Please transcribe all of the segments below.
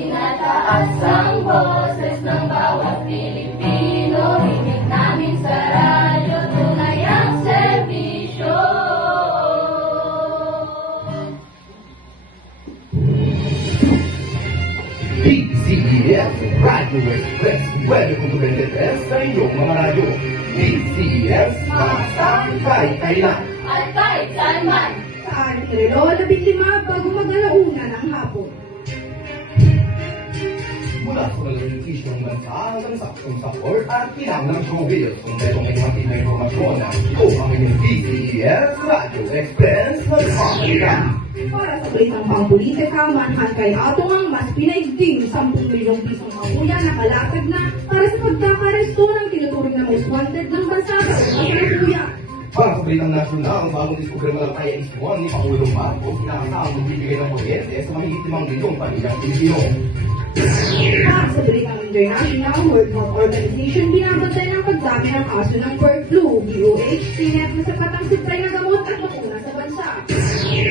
Tinataas ang boses ng bawat Pilipino, hinig namin sa radyo, tunay ang serbisyo. DCES Radio Express, 9.23 sa inyong mga radyo. DCES, maaasahan kahit kailan. At kahit saan man. Saan Irelo, 15 bago mag-alauna ng hapon. Mula sa malaking isyong bansa hanggang sa aksong support at kinang ng showbiz. Kung metong may matid na informasyon na ito ang inyong DCES Radio Express magpapalita. Para sa balitang pang-politika, manhan kay Atong ang mas pinaigting 10 milyong pisong makuya na kalatag na para sa pagkakaresto ng tinuturing na most wanted ng bansa sa kuya. Para sa balitang nasyonal, bagong diskubre mo lang kaya iswan ni Pangulong Marcos na ang magbibigay ng kuryente sa mahigit 5 milyong pamilyang Pilipino. Para sa balitang international, World Health Organization binabantay ng pagdami ng kaso ng bird flu. DOH, tinep na sapat ang supply ng gamot at bakuna sa bansa.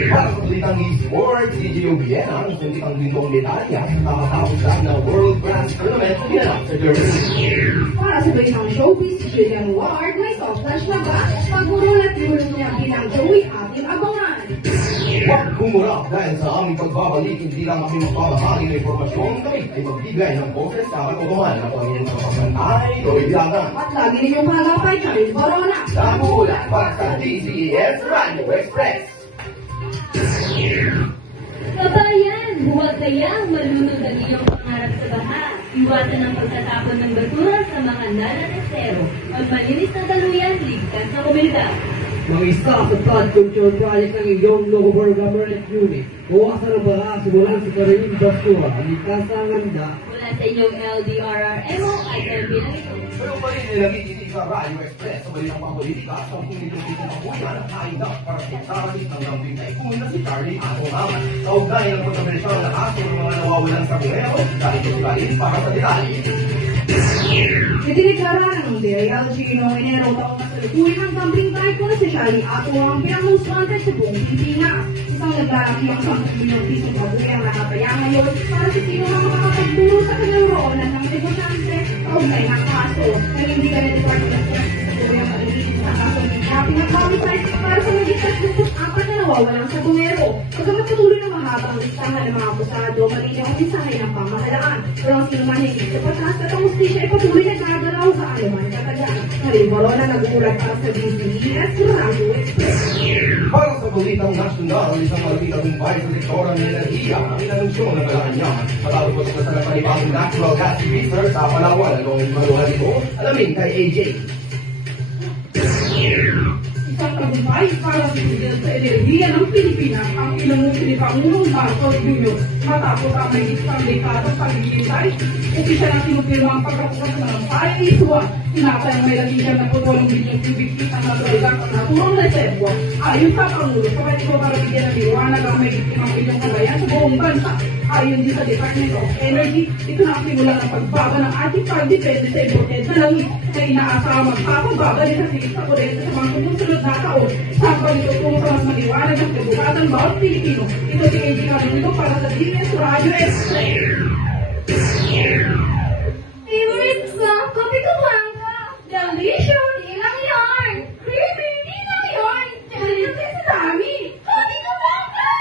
Para sa balitang e-sports, DJ Obiena ang suntik ang lindong medalya sa kakatapos lang ng World Grand Tournament ginanap sa Germany. Para sa balitang showbiz, Julian Ward, may soft touch na ba? Pagmulat niya bilang Joey ating abangan. Huwag kumurap dahil sa aming pagbabalik, hindi lang kami magpapahali ng informasyon, kami ay magbigay ng boses sa katotohanan ng pamilya sa kapantay, Loy Bilagan. At lagi ninyong kalapay, Charis Corona. Nagulat para sa DCES Radio Express. Kabayan, huwag kayang malunod ang iyong pangarap sa baha. Iwasan ang pagtatapon ng basura sa mga nalanasero. Ang malinis na daluyan, ligtas na komunidad. Mga isa sa flood control project ng iyong local government unit. Buwasan ang baha, simulan sa Karayong Basura, ang ligtas ang handa. Mula sa inyong LDRRMO ay LB na ito. Pero pa rin nilagay dito sa Radio Express sa balitang pangpolitika sa pumilong dito ng buyan at kaindak para sa taralit ng lambing tycoon na si Charlie Atongaman. Sa ugnay ng kontrobersyal na kaso ng mga nawawalan sa buhero, dahil ito para sa detalye. Idineklara ng DILG noong Enero taong kasalukuyan ng gambling tycoon si Charlie Ato ang pinang-most wanted sa buong Pilipinas. Isang naglalaki ang 10 milyong pisong babuya ang nakataya ngayon para sa sino ang makakapagturo sa kanyang roonan ng negosyante sa ugnay ng kaso. Nanindigan ng Department of Justice sa Koreang Maliliit sa kaso ng kidnapping at homicide para sa magiging 34 na nawawalan sa bumero. Pagkamat patuloy ng mahabang listahan ng mga akusado, malinaw ang mensahe ng pamahalaan. Pero ang sinuman higit sa patas at ang ustisya ay patuloy na nagagalaw sa anuman katagan. Maring Corona nag-uulat para sa DCES Radio Express. Para sa balitang nasyonal, isang malaking tagumpay sa sektora ng enerhiya ang inanunsyo ng Malacanang. Matapos sa panibagong natural gas reserve sa Palawan, anong maluhan ito? Alamin kay AJ. Isang tagumpay para sa enerhiya ng Pilipinas ang inanunsyo ni Pangulong Marcos Jr. Matapos ang may isang dekada paghihintay, opisyal ang sinupirma ang pagkakuha ng paiswa. Tinatay ang may lagigan na 8 bilyong cubic feet ang natural gas ang naturang reservoir. Ayon sa Pangulo, sabay ito para bigyan ng liwanag ang may 5 bilyong kabayan sa buong bansa. Ayon din sa Department of Energy, ito na ang simula ng pagbaga ng ating pagdepende sa imported na langis na inaasama magpapabaga din sa sigit sa kuryente sa mga sumusunod na taon. Sabang ito kung sa mas maliwanag ang kagubatan bawat Pilipino. Ito si AJ Carolito para sa DNS Radio Express. Favorite song, Kopi Kumanga, Delicious, Ilang Yarn, Creamy, Ilang Yarn, Delicious Sami, Kopi Kumanga!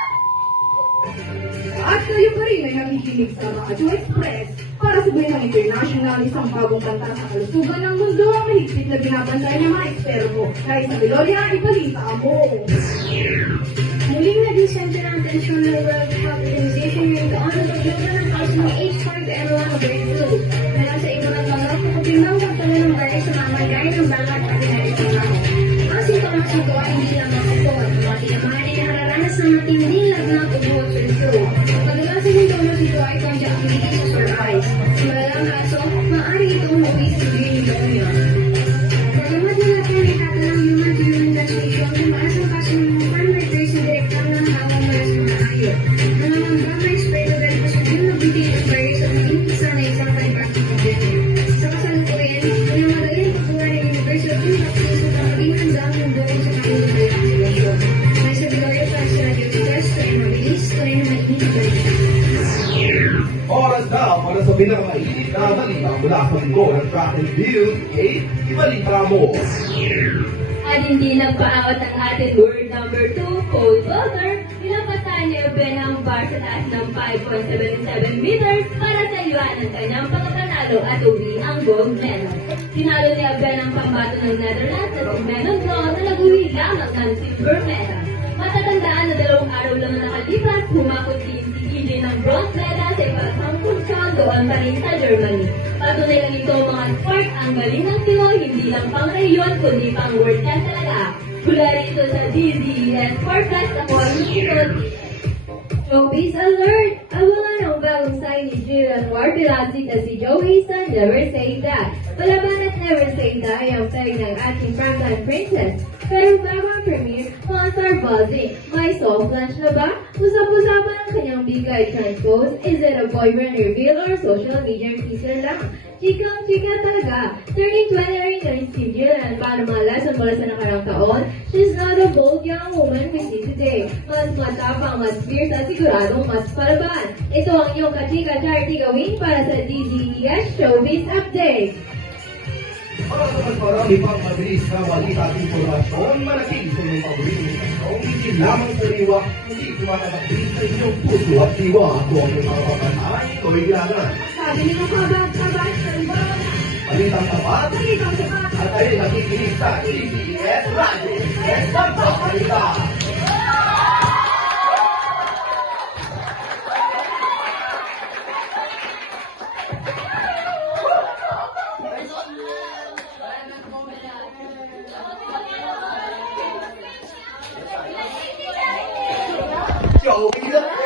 At kayo pa rin ay nakikinig sa Radio Express para sa Balitang International, isang bagong kanta sa kalusugan ng mundo ang mahigpit na binabantay ng mga eksperto. Kaya sa Gloria, ibalita mo! Muling naging sentro ng atensyon ng World Health Organization ngayong taon na pagluto ng kaso ng H5N1 bird flu. Dahil sa iba ng mga kukupimbang pagtala ng virus sa mamagayin ng balat at inaritang tao. Ang sintomas nito ay hindi lamang ito at mga tinamahan ay nakararanas ng matinding lagnat o buhok sa flu. Madalas sa sintomas nito ay conjunctivitis sa sore eyes. Sa malalang kaso, maaari itong mawis sa pneumonia. Bagamat na natin ay tatanang human-to-human transmission, tumaas ang kaso ng sa direktang ng hawang mula sa mga hayop. Nangangamba may spread of sa Oras na para sa pinakamainit na balita mula sa mundo ng track and field. Kate, ibalita mo. At hindi nagpaawat ang ating word number 2, pole vaulter, nilampasan ni Ben ang bar sa taas ng 5.77 meters para sa iwan ng kanyang pagkapanalo at uwi ang gold medal. Tinalo ni Ben ang pambato ng Netherlands at si Menon Blanc na nag-uwi lamang ng silver medal. Matatandaan na 2 araw lang na nakalipas, humakot din si EJ ng bronze medal sa ipag-10 doon pa rin sa Germany. Patunay lang ito mga sport, ang galing ng Pinoy, hindi lang pang reyon, kundi pang world class talaga. Mula rito sa DZES Forecast, ako ang Lucifer. Showbiz alert! Abangan ang bagong sign ni Jill Anwar Pirazzi na si Joey sa Never Say That. Palaban at Never Say Die ang tag ng ating primetime princess. Pero bago ang premiere, mga star buzzing. May soft launch na ba? Usap-usapan ang kanyang bigay transpose. Is it a boyfriend reveal or social media teaser lang? Chikang-chika talaga. Turning 20 na rin si Jill and paano mga lesson mula sa nakarang taon, she's not a bold young woman we see today. Mas matapang, mas fierce at siguradong mas palaban. Ito ang iyong kachika charity gawin para sa DZES Showbiz Update. Para sa mas marami pang mabilis na balita at informasyon, malaking sa inyong paborito ng taong hindi lamang sariwa, hindi tumatabakit sa inyong puso at diwa. Ako ang mga kapatay, ito'y kailangan. Sabi ni mga kabag-kabag sa iba. Balitang tapat, Balitang sapat. at kayo nakikinig sa DZES Radio. Yes, magpabalita! Joey the